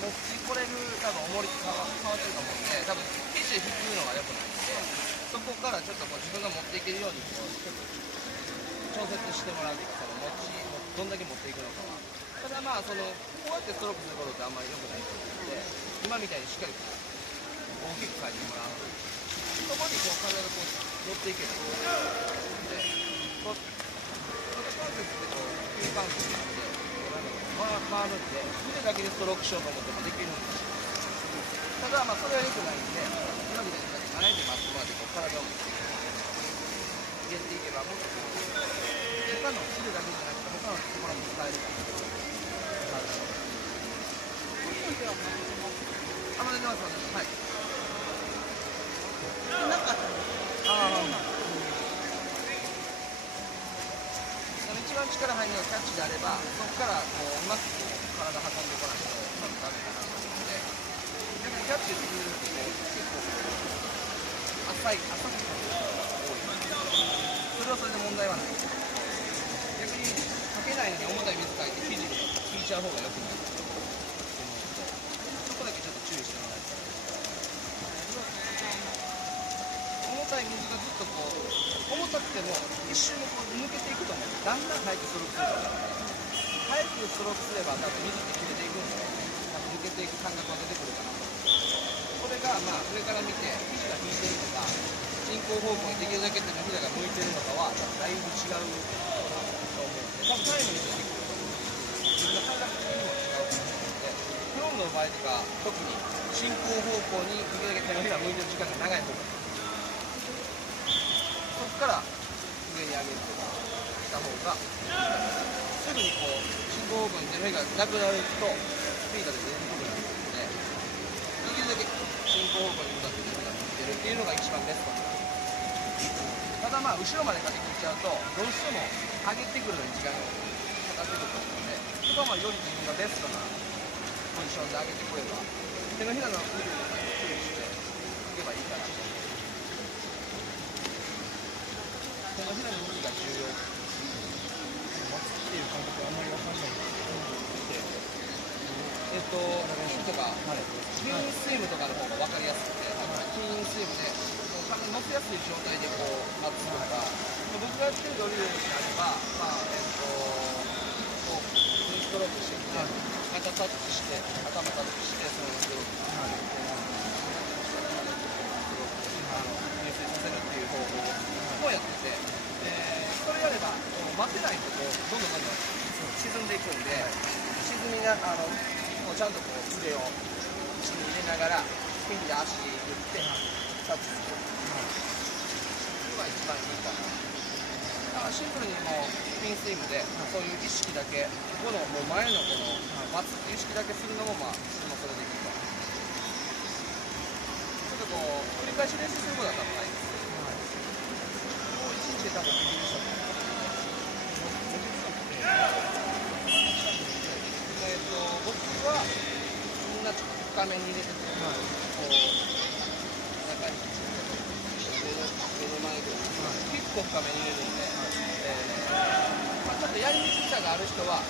持ってこれる多分重り変わってると思うんで、多分肘引くのが良くないんで、そこからちょっとこう自分が持っていけるようにこうちょっと調節してもらうというか、そのどんだけ持っていくのかは。ただまあそのこうやってストロークすることってあんまり良くないと思うので、今みたいにしっかりこう大きく変えてもらう。そこにこう体がこう乗っていけばいいで、こう関節ってこう筋関節なんで回るんで、腕だけでストロークしようと思ってもできるんですよ。ただまあそれは良くないんで、今みたいに前に回ってもらってこう体を入れていけば、もっとこう他の腕だけじゃなくて他のところも使えるから体の。あ、まだ出ます、はい。なかったですああ。一番力入るのがキャッチであれば、そこからこううまくこう体運んでこないと多分ダメかなと思うので、逆にキャッチするってこう結構浅いことが多い。それはそれで問題はない。逆にかけないのに重たい水かいて肘に引いちゃう方が良くないと思うので、そこだけちょっと注意してもらいたい。重たい水がずっとこう重たくても一瞬でこう抜けていくと思うんで、だんだん早くストロークするから早くストロークすれば多分水って切れていくんで、抜けていく感覚が出てくるかなと。これがまあ上から見て肘が引いてるのか進行方向にできるだけ手のひらが向いてるのかはだいぶ違うと思うんで、多分タイムに出てくると自分の感覚的にも違うと思うので、プロの場合とか特に進行方向にできるだけ手のひら向いてる時間が長い方がいい。そこから上に上げるとかした方がすぐにこう進行方向に手のひらがなくなるとスピードで出にくくなるので、できるだけ進行方向に向かって手のひらが出るっていうのが一番ベストなんです。ただまあ後ろまでかけ切っちゃうとどうしても上げてくるのに時間がかかってくると思うので、そこはまあより自分がベストなポジションで上げてこれば手のひらの向きを注意していけばいいかなと。手のひらの向きが重要。待つっていう感覚はあんまりわかんないんですけど、ピンとか、ピンスイムとかの方が分かりやすくて、ピンスイムで乗せやすい状態でこう待つとか、僕がやってるドリルになれば、まあこうインストロークしてきて、肩タッチして、頭タッチして、そのストローク入水させるっていう方法をやってて、それやれば待てないとこうどんどん沈んでいくんで、沈みなもうちゃんとこう腕を口に入れながらピンで足で振ってタッチするのが一番いいかな。シンプルにもうピンスイムでそういう意識だけ、ここのもう前のこの待つっていう意識だけするのもまあそれでいいかな。ちょっとこう繰り返し練習することは多分ないですけど、もう一日で多分できる人も僕はみんなちょっと深めに入れてて、こう中に目の前ぐらい、結構深めに入れるんで、まあ、ちょっとやりにくさがある人は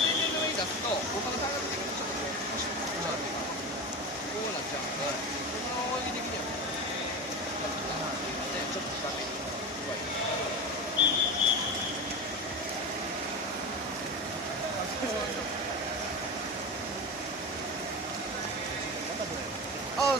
水面の上に出すと僕の感覚的にちょっとこう腰がこうなっちゃうので、僕の泳ぎ的にはちょっと深めにいい。ああ